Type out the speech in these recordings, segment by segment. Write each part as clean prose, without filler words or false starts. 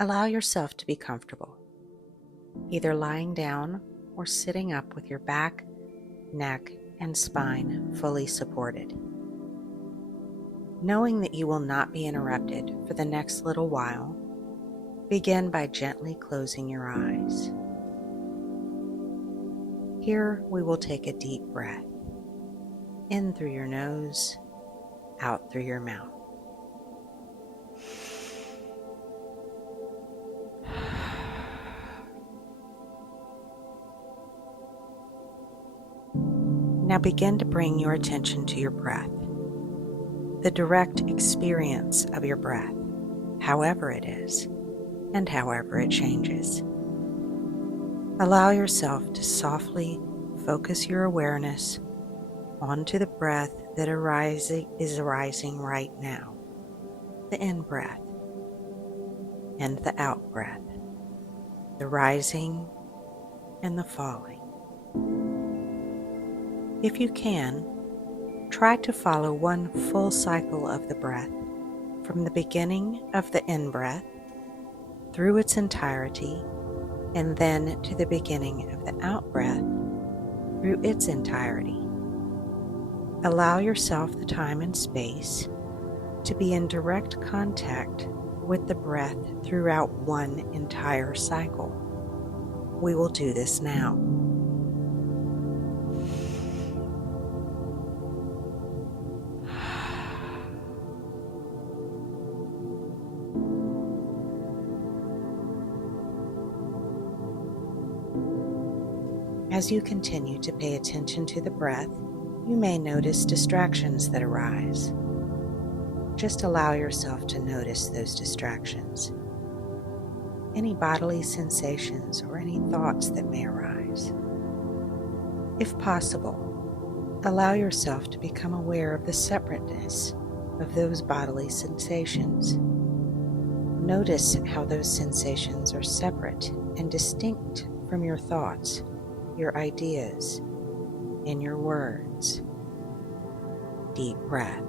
Allow yourself to be comfortable, either lying down or sitting up with your back, neck, and spine fully supported. Knowing that you will not be interrupted for the next little while, begin by gently closing your eyes. Here we will take a deep breath, in through your nose, out through your mouth. Now begin to bring your attention to your breath, the direct experience of your breath, however it is, and however it changes. Allow yourself to softly focus your awareness onto the breath that is arising right now, the in-breath and the out-breath, the rising and the falling. If you can, try to follow one full cycle of the breath from the beginning of the in-breath through its entirety and then to the beginning of the out-breath through its entirety. Allow yourself the time and space to be in direct contact with the breath throughout one entire cycle. We will do this now. As you continue to pay attention to the breath, you may notice distractions that arise. Just allow yourself to notice those distractions. Any bodily sensations or any thoughts that may arise. If possible, allow yourself to become aware of the separateness of those bodily sensations. Notice how those sensations are separate and distinct from your thoughts, your ideas, and your words. Deep breath.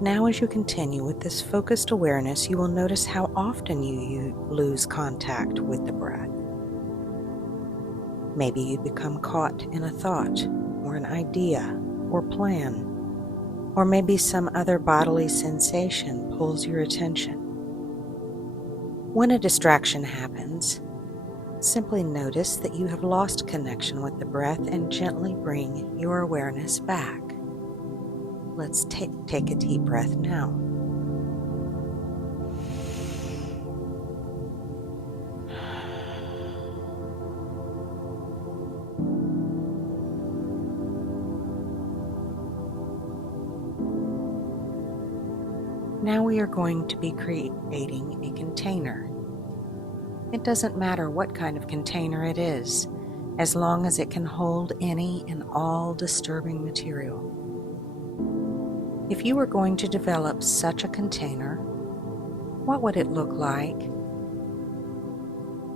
Now, as you continue with this focused awareness, you will notice how often you lose contact with the breath. Maybe you become caught in a thought, or an idea, or plan, or maybe some other bodily sensation pulls your attention. When a distraction happens, simply notice that you have lost connection with the breath and gently bring your awareness back. Let's take a deep breath now. Now we are going to be creating a container. It doesn't matter what kind of container it is, as long as it can hold any and all disturbing material. If you were going to develop such a container, what would it look like?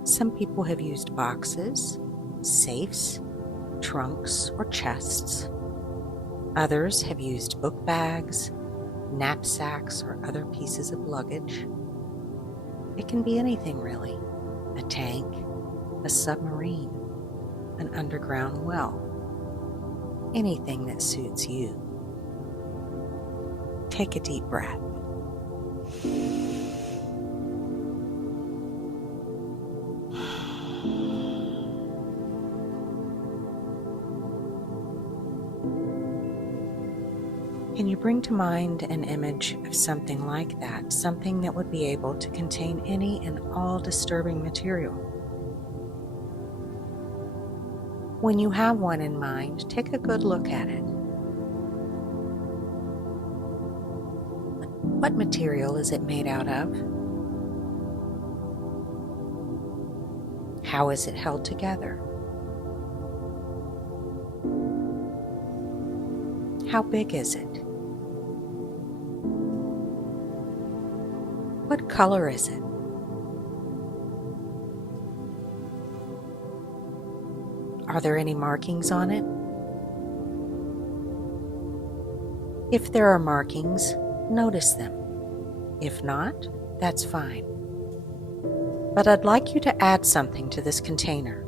Some people have used boxes, safes, trunks, or chests. Others have used book bags, knapsacks, or other pieces of luggage. It can be anything really: a tank, a submarine, an underground well, anything that suits you. Take a deep breath. Can you bring to mind an image of something like that, something that would be able to contain any and all disturbing material? When you have one in mind, take a good look at it. What material is it made out of? How is it held together? How big is it? What color is it? Are there any markings on it? If there are markings, notice them. If not, that's fine. But I'd like you to add something to this container.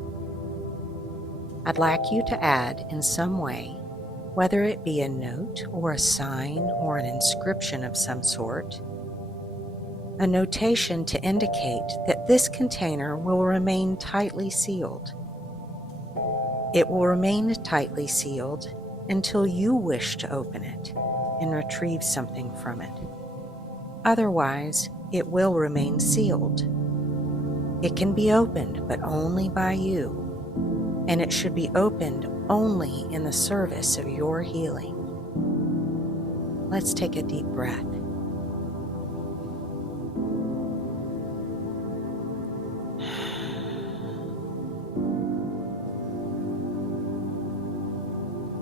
I'd like you to add in some way, whether it be a note or a sign or an inscription of some sort, a notation to indicate that this container will remain tightly sealed. It will remain tightly sealed until you wish to open it and retrieve something from it. Otherwise, it will remain sealed. It can be opened, but only by you, and it should be opened only in the service of your healing. Let's take a deep breath.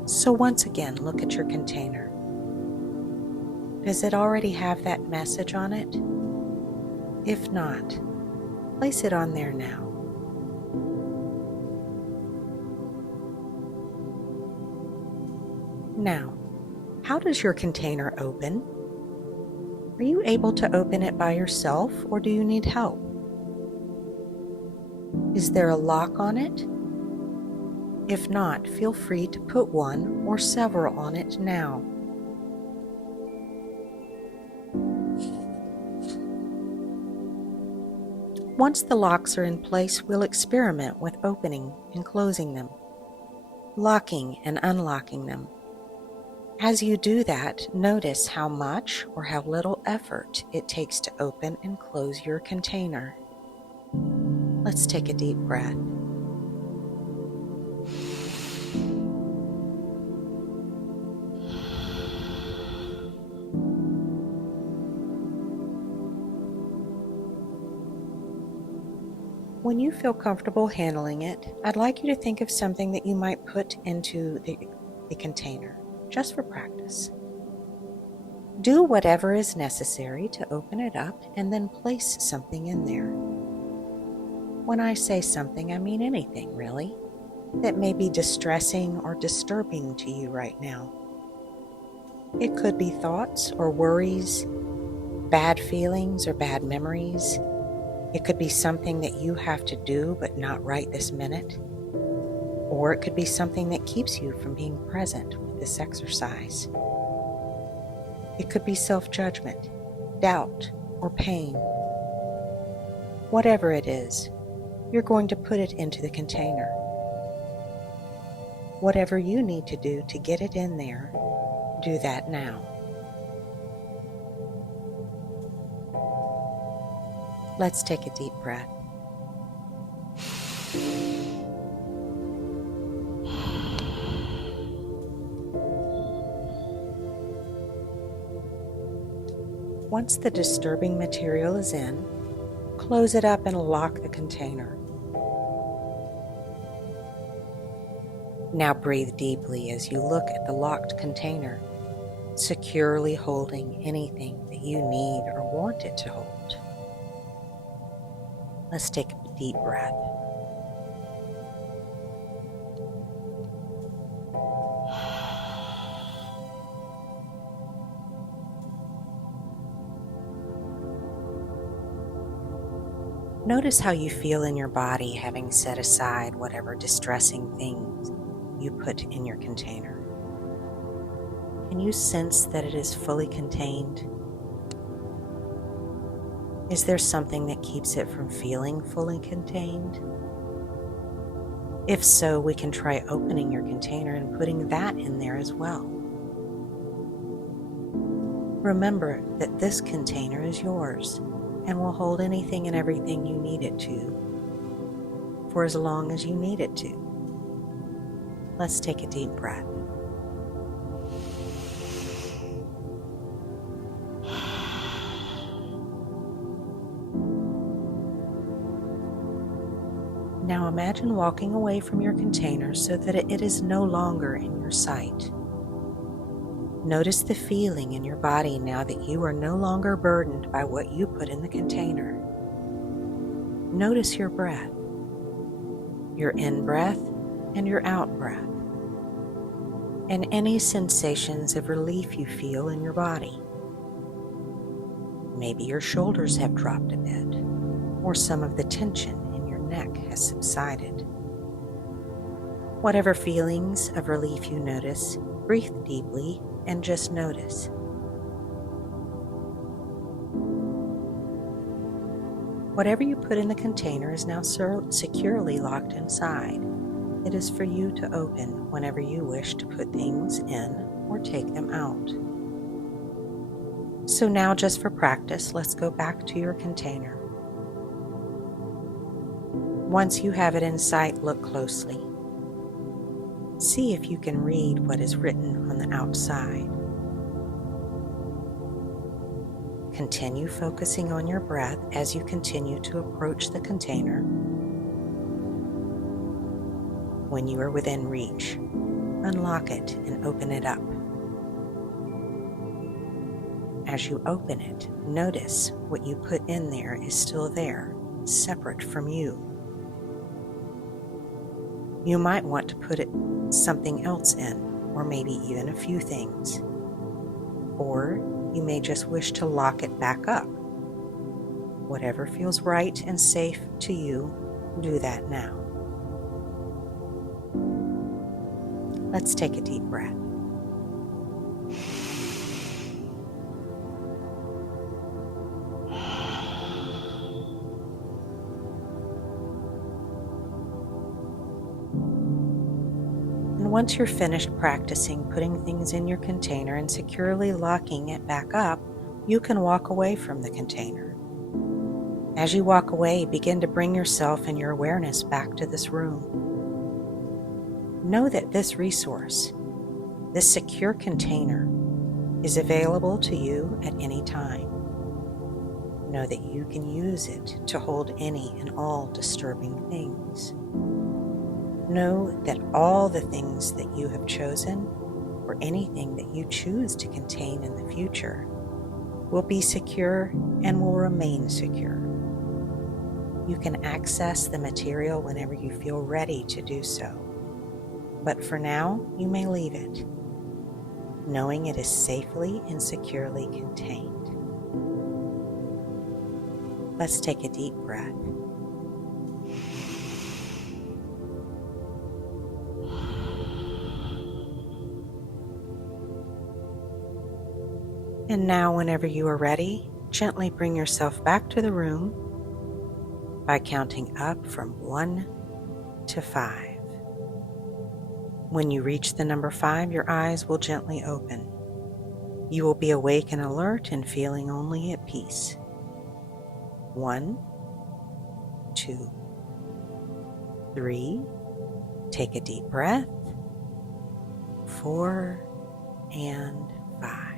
So once again, look at your container. Does it already have that message on it? If not, place it on there now. Now, how does your container open? Are you able to open it by yourself, or do you need help? Is there a lock on it? If not, feel free to put one or several on it now. Once the locks are in place, we'll experiment with opening and closing them, locking and unlocking them. As you do that, notice how much or how little effort it takes to open and close your container. Let's take a deep breath. When you feel comfortable handling it, I'd like you to think of something that you might put into the container, just for practice. Do whatever is necessary to open it up and then place something in there. When I say something, I mean anything, really, that may be distressing or disturbing to you right now. It could be thoughts or worries, bad feelings or bad memories. It could be something that you have to do but not right this minute. Or it could be something that keeps you from being present with this exercise. It could be self-judgment, doubt, or pain. Whatever it is, you're going to put it into the container. Whatever you need to do to get it in there, do that now. Let's take a deep breath. Once the disturbing material is in, close it up and lock the container. Now breathe deeply as you look at the locked container, securely holding anything that you need or want it to hold. Let's take a deep breath. Notice how you feel in your body having set aside whatever distressing things you put in your container. Can you sense that it is fully contained? Is there something that keeps it from feeling fully contained? If so, we can try opening your container and putting that in there as well. Remember that this container is yours and will hold anything and everything you need it to, for as long as you need it to. Let's take a deep breath. Now imagine walking away from your container so that it is no longer in your sight. Notice the feeling in your body now that you are no longer burdened by what you put in the container. Notice your breath, your in-breath and your out breath, and any sensations of relief you feel in your body. Maybe your shoulders have dropped a bit, or some of the tension in your neck has subsided. Whatever feelings of relief you notice, breathe deeply and just notice. Whatever you put in the container is now securely locked inside. It is for you to open whenever you wish to put things in or take them out. So now, just for practice, let's go back to your container. Once you have it in sight, look closely. See if you can read what is written on the outside. Continue focusing on your breath as you continue to approach the container. When you are within reach, unlock it and open it up. As you open it, notice what you put in there is still there, separate from you. You might want to put something else in, or maybe even a few things. Or you may just wish to lock it back up. Whatever feels right and safe to you, do that now. Let's take a deep breath. And once you're finished practicing putting things in your container and securely locking it back up, you can walk away from the container. As you walk away, begin to bring yourself and your awareness back to this room. Know that this resource, this secure container, is available to you at any time. Know that you can use it to hold any and all disturbing things. Know that all the things that you have chosen, or anything that you choose to contain in the future, will be secure and will remain secure. You can access the material whenever you feel ready to do so. But for now, you may leave it, knowing it is safely and securely contained. Let's take a deep breath. And now, whenever you are ready, gently bring yourself back to the room by counting up from 1 to 5. When you reach the number 5, your eyes will gently open. You will be awake and alert and feeling only at peace. 1, 2, 3, take a deep breath, 4, and 5.